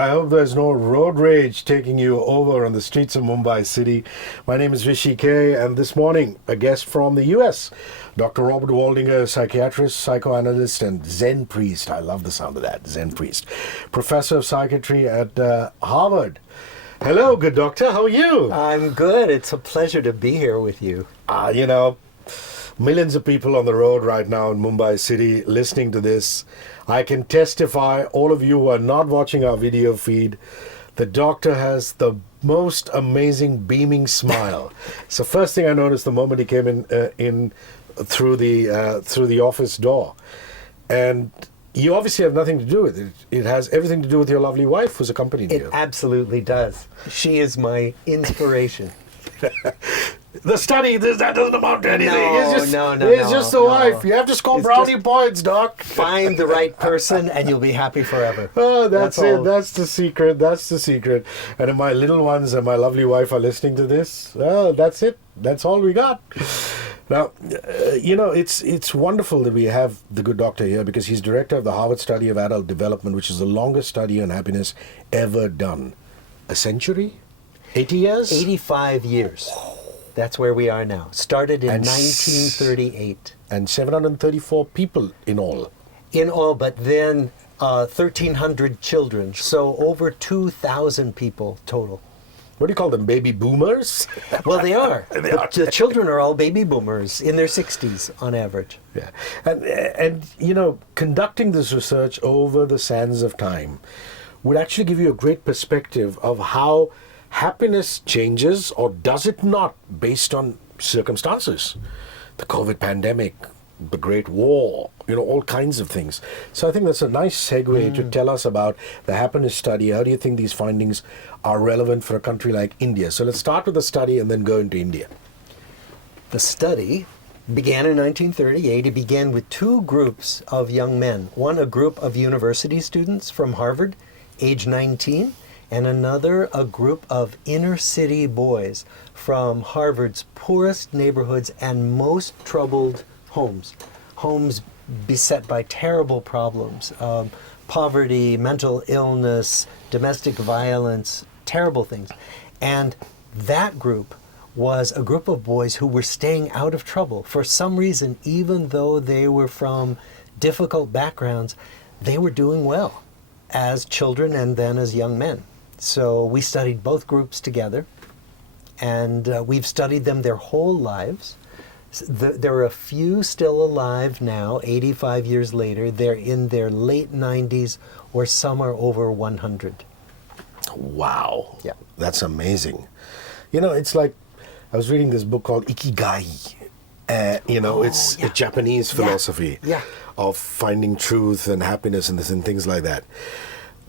I hope there's no road rage taking you over on the streets of Mumbai City. My name is Hrishi K, and this morning, a guest from the US, Dr. Robert Waldinger, psychiatrist, psychoanalyst, and Zen priest. I love the sound of that, Zen priest. Professor of psychiatry at Harvard. Hello, good doctor. How are you? I'm good. It's a pleasure to be here with you. Millions of people on the road right now in Mumbai City listening to this. I can testify, all of you who are not watching our video feed, the doctor has the most amazing beaming smile. It's the first thing I noticed the moment he came in through the office door. And you obviously have nothing to do with it. It has everything to do with your lovely wife who's accompanied you. It absolutely does. She is my inspiration. The study, that doesn't amount to anything. It's just the no. wife. You have to score brownie points, Doc. Find the right person and you'll be happy forever. Oh, that's it. All. That's the secret. That's the secret. And if my little ones and my lovely wife are listening to this, well, that's it. That's all we got. Now, it's wonderful that we have the good doctor here because he's director of the Harvard Study of Adult Development, which is the longest study on happiness ever done. A century? 80 years? 85 years. That's where we are now. Started in 1938. And 734 people in all. In all, but then 1,300 children. So over 2,000 people total. What do you call them, baby boomers? Well, they are. The children are all baby boomers in their 60s on average. Yeah. And conducting this research over the sands of time would actually give you a great perspective of how happiness changes, or does it not, based on circumstances. The COVID pandemic, the Great War, all kinds of things. So I think that's a nice segue to tell us about the happiness study. How do you think these findings are relevant for a country like India? So let's start with the study and then go into India. The study began in 1938. It began with two groups of young men. One, a group of university students from Harvard, age 19, and another, a group of inner city boys from Harvard's poorest neighborhoods and most troubled homes. Homes beset by terrible problems, poverty, mental illness, domestic violence, terrible things. And that group was a group of boys who were staying out of trouble. For some reason, even though they were from difficult backgrounds, they were doing well as children and then as young men. So we studied both groups together, and we've studied them their whole lives. There are a few still alive now, 85 years later. They're in their late 90s, or some are over 100. Wow. Yeah. That's amazing. It's like, I was reading this book called Ikigai. It's a Japanese philosophy of finding truth and happiness and things like that.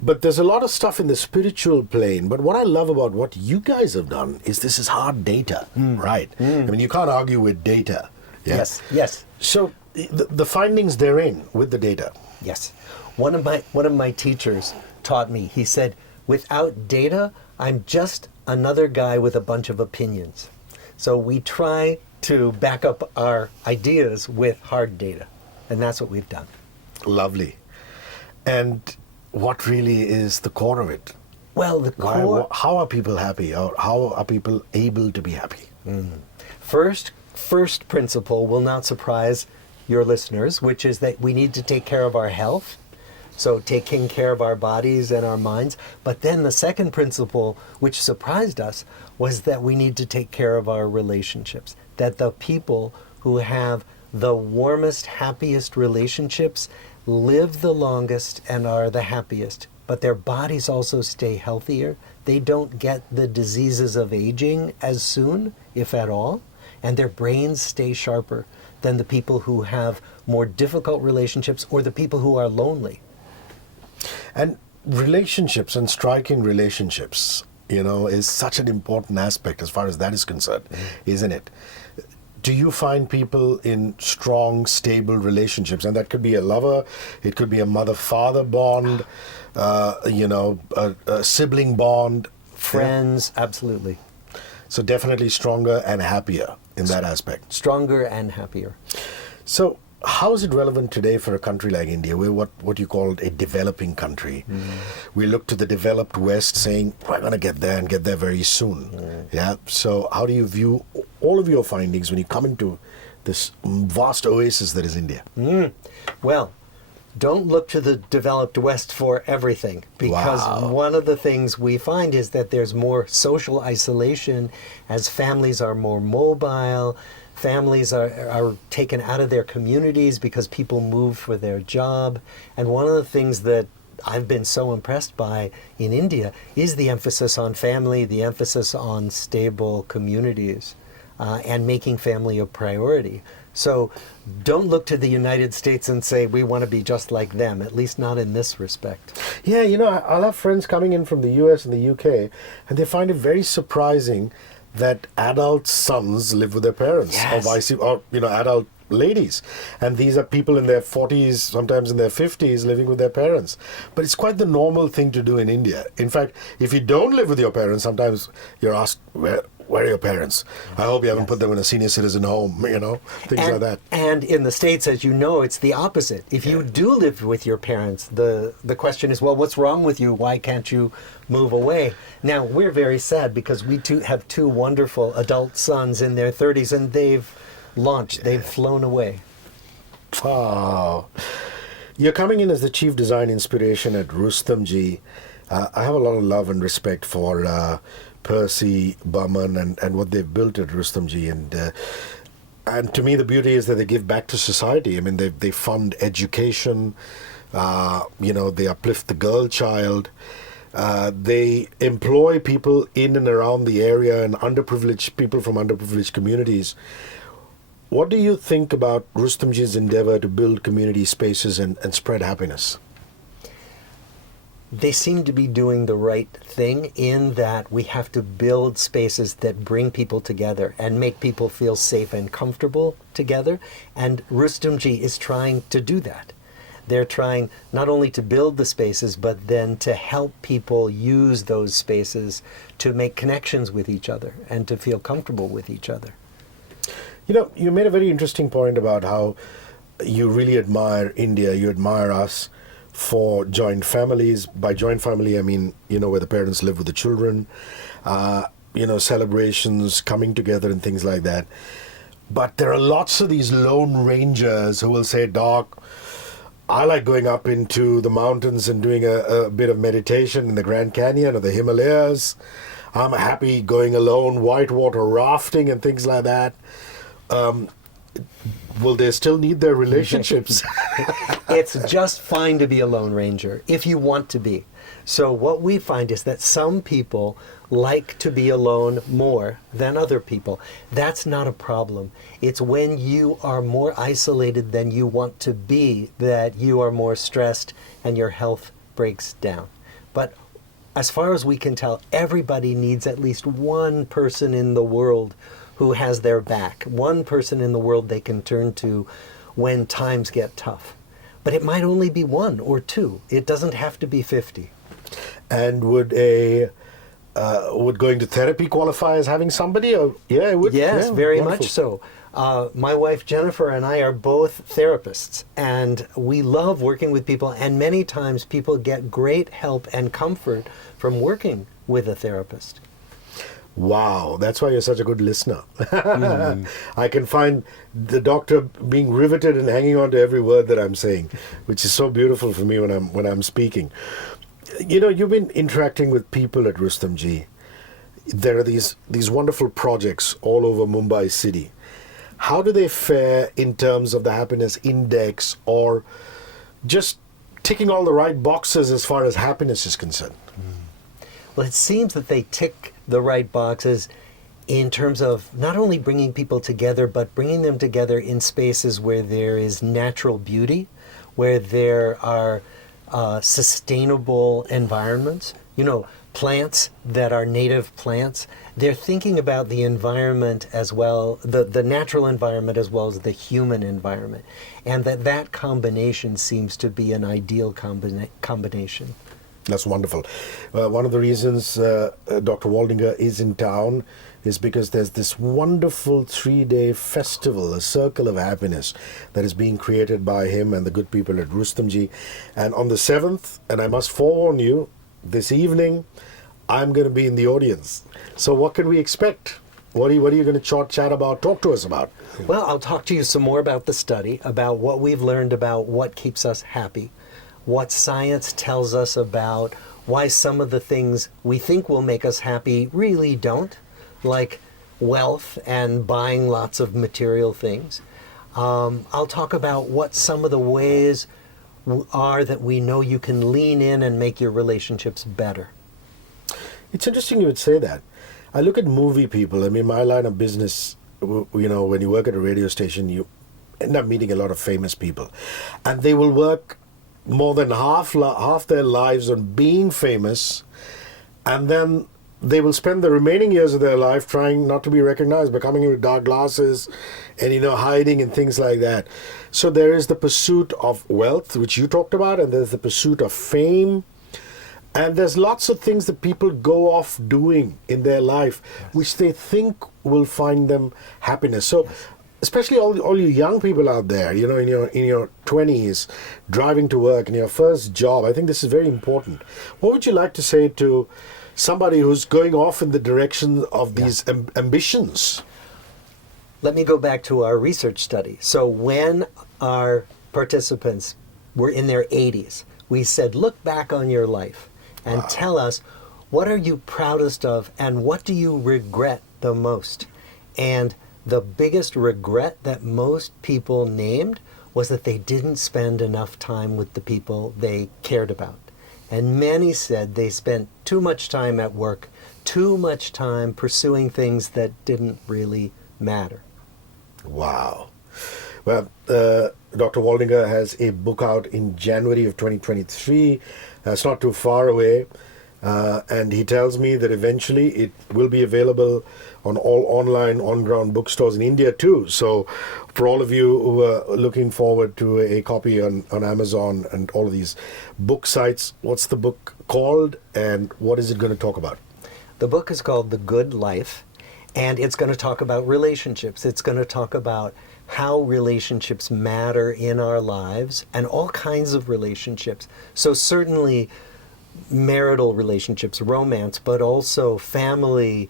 But there's a lot of stuff in the spiritual plane. But what I love about what you guys have done is this is hard data, right? I mean, you can't argue with data. Yeah? Yes. So the findings therein with the data. Yes. One of my teachers taught me, he said, without data, I'm just another guy with a bunch of opinions. So we try to back up our ideas with hard data. And that's what we've done. Lovely. And what really is the core of it? Well, the core... How are people happy? Or how are people able to be happy? First principle will not surprise your listeners, which is that we need to take care of our health. So taking care of our bodies and our minds. But then the second principle, which surprised us, was that we need to take care of our relationships. That the people who have the warmest, happiest relationships live the longest and are the happiest, but their bodies also stay healthier. They don't get the diseases of aging as soon, if at all, and their brains stay sharper than the people who have more difficult relationships or the people who are lonely. And relationships and striking relationships, is such an important aspect as far as that is concerned, isn't it? Do you find people in strong, stable relationships? And that could be a lover, it could be a mother-father bond, a sibling bond. Friends, absolutely. So definitely stronger and happier in that aspect. Stronger and happier. So how is it relevant today for a country like India? We're what you call a developing country. We look to the developed West saying, we're going to get there and get there very soon. Yeah. So how do you view all of your findings when you come into this vast oasis that is India? Well, don't look to the developed West for everything, because Wow. one of the things we find is that there's more social isolation as families are more mobile. Families are taken out of their communities because people move for their job. And one of the things that I've been so impressed by in India is the emphasis on family, the emphasis on stable communities, and making family a priority. So don't look to the United States and say, we want to be just like them, at least not in this respect. Yeah, I'll have friends coming in from the US and the UK, and they find it very surprising that adult sons live with their parents, Yes. or adult ladies. And these are people in their 40s, sometimes in their 50s, living with their parents. But it's quite the normal thing to do in India. In fact, if you don't live with your parents, sometimes you're asked, where are your parents? I hope you haven't put them in a senior citizen home, things like that. And in the States, as you know, it's the opposite. If you do live with your parents, the question is, well, what's wrong with you? Why can't you move away? Now, we're very sad because we have two wonderful adult sons in their 30s, and they've launched, they've flown away. Wow. You're coming in as the chief design inspiration at Rustomji. I have a lot of love and respect for Percy Burman and what they've built at Rustomji. And to me, the beauty is that they give back to society. I mean, they fund education, they uplift the girl child. They employ people in and around the area and people from underprivileged communities. What do you think about Rustomji's endeavor to build community spaces and spread happiness? They seem to be doing the right thing in that we have to build spaces that bring people together and make people feel safe and comfortable together. And Rustomji is trying to do that. They're trying not only to build the spaces, but then to help people use those spaces to make connections with each other and to feel comfortable with each other. You made a very interesting point about how you really admire India, you admire us for joint families. By joint family, I mean, where the parents live with the children, celebrations, coming together and things like that. But there are lots of these lone rangers who will say, Doc, I like going up into the mountains and doing a bit of meditation in the Grand Canyon or the Himalayas. I'm happy going alone, whitewater rafting and things like that. Will they still need their relationships? It's just fine to be a Lone Ranger if you want to be. So what we find is that some people like to be alone more than other people. That's not a problem. It's when you are more isolated than you want to be that you are more stressed and your health breaks down. But as far as we can tell, everybody needs at least one person in the world who has their back, one person in the world they can turn to when times get tough. But it might only be one or two. It doesn't have to be 50. And would going to therapy qualify as having somebody? Or yeah, it would. Yes, Yeah, very wonderful. much so. My wife Jennifer and I are both therapists, and we love working with people, and many times people get great help and comfort from working with a therapist. Wow, that's why you're such a good listener. I can find the doctor being riveted and hanging on to every word that I'm saying, which is so beautiful for me when I'm speaking. You've been interacting with people at Rustomji. There are these wonderful projects all over Mumbai city. How do they fare in terms of the happiness index, or just ticking all the right boxes as far as happiness is concerned? Well, it seems that they tick the right boxes in terms of not only bringing people together, but bringing them together in spaces where there is natural beauty, where there are sustainable environments, plants that are native plants. They're thinking about the environment as well, the natural environment as well as the human environment. And that combination seems to be an ideal combination. That's wonderful. One of the reasons Dr. Waldinger is in town is because there's this wonderful 3-day festival, a circle of happiness, that is being created by him and the good people at Rustomji. And on the 7th, and I must forewarn you, this evening, I'm going to be in the audience. So what can we expect? What are you going to chat about, talk to us about? Well, I'll talk to you some more about the study, about what we've learned about what keeps us happy, what science tells us about why some of the things we think will make us happy really don't, like wealth and buying lots of material things. I'll talk about what some of the ways are that we know you can lean in and make your relationships better. It's interesting you would say that. I look at movie people. I mean, my line of business, you know, when you work at a radio station, you end up meeting a lot of famous people. And they will work more than half their lives on being famous, and then they will spend the remaining years of their life trying not to be recognized by coming in with dark glasses and, you know, hiding and things like that. So there is the pursuit of wealth, which you talked about, and there's the pursuit of fame. And there's lots of things that people go off doing in their life, yes, which they think will find them happiness. So, yes, especially all you young people out there, you know, in your 20s, driving to work, in your first job, I think this is very important. What would you like to say to somebody who's going off in the direction of these ambitions? Let me go back to our research study. So when our participants were in their 80s, we said, look back on your life and tell us, what are you proudest of and what do you regret the most? And the biggest regret that most people named was that they didn't spend enough time with the people they cared about. And many said they spent too much time at work, too much time pursuing things that didn't really matter. Wow. Well, Dr. Waldinger has a book out in January of 2023. It's not too far away. And he tells me that eventually it will be available on all online, on-ground bookstores in India too. So for all of you who are looking forward to a copy on Amazon and all of these book sites, what's the book called and what is it going to talk about? The book is called The Good Life, and it's going to talk about relationships. It's going to talk about how relationships matter in our lives and all kinds of relationships. So certainly marital relationships, romance, but also family,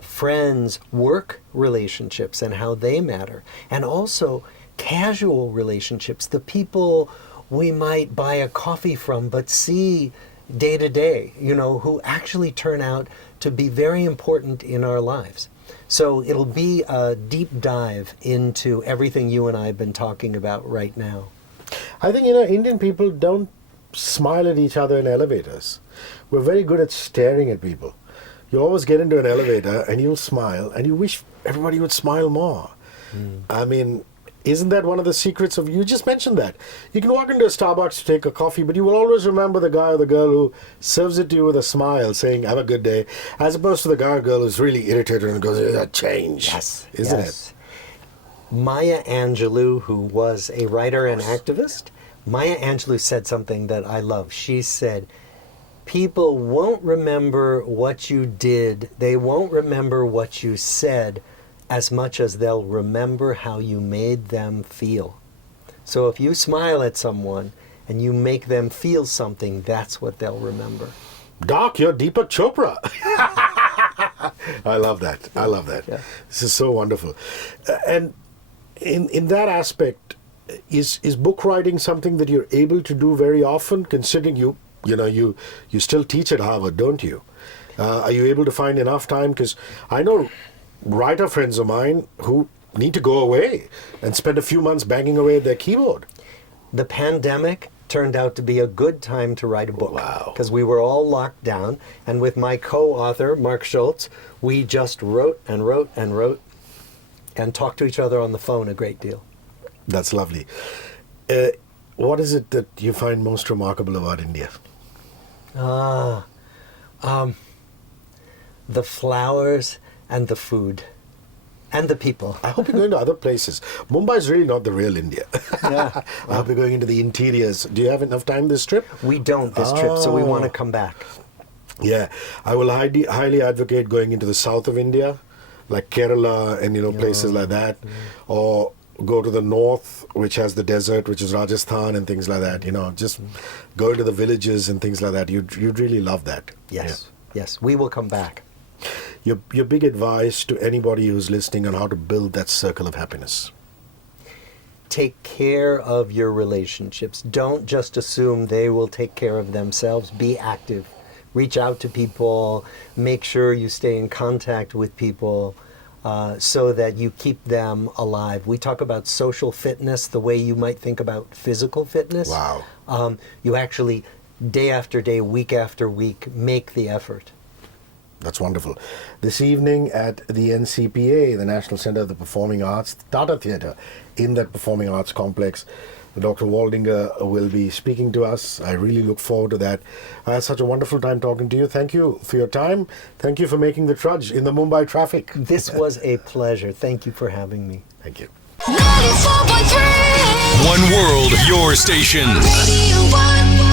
friends, work relationships and how they matter. And also casual relationships, the people we might buy a coffee from but see day to day, you know, who actually turn out to be very important in our lives. So it'll be a deep dive into everything you and I have been talking about right now. I think, you know, Indian people don't smile at each other in elevators. We're very good at staring at people. You always get into an elevator and you'll smile and you wish everybody would smile more. I mean, isn't that one of the secrets of, you just mentioned that. You can walk into a Starbucks to take a coffee, but you will always remember the guy or the girl who serves it to you with a smile saying, have a good day, as opposed to the guy or girl who's really irritated and goes, change. Yes. Isn't it? Maya Angelou, who was a writer and activist, Maya Angelou said something that I love. She said, people won't remember what you did, they won't remember what you said as much as they'll remember how you made them feel. So if you smile at someone and you make them feel something, that's what they'll remember. Doc, you're Deepak Chopra. I love that. I love that. Yeah. This is so wonderful. And in that aspect, is book writing something that you're able to do very often, considering you still teach at Harvard, don't you? Are you able to find enough time? Because I know writer friends of mine who need to go away and spend a few months banging away at their keyboard. The pandemic turned out to be a good time to write a book. Wow. Because we were all locked down, and with my co-author, Mark Schultz, we just wrote and wrote and wrote and talked to each other on the phone a great deal. That's lovely. What is it that you find most remarkable about India? The flowers and the food And the people. I hope you're going to other places. Mumbai is really not the real India. Yeah. I hope you're going into the interiors. Do you have enough time this trip? We don't this trip, so we want to come back. Yeah, I will highly advocate going into the south of India, like Kerala and places like that, or go to the north, which has the desert, which is Rajasthan and things like that. Just go into the villages and things like that. You'd really love that. Yes, yes, we will come back. Your big advice to anybody who's listening on how to build that circle of happiness. Take care of your relationships. Don't just assume they will take care of themselves. Be active. Reach out to people. Make sure you stay in contact with people so that you keep them alive. We talk about social fitness the way you might think about physical fitness. Wow. You actually, day after day, week after week, make the effort. That's wonderful. This evening at the NCPA, the National Center of the Performing Arts, Tata Theatre, in that Performing Arts complex, Dr. Waldinger will be speaking to us. I really look forward to that. I had such a wonderful time talking to you. Thank you for your time. Thank you for making the trudge in the Mumbai traffic. This was a pleasure. Thank you for having me. Thank you. 94.3 One World, your station. Radio 1.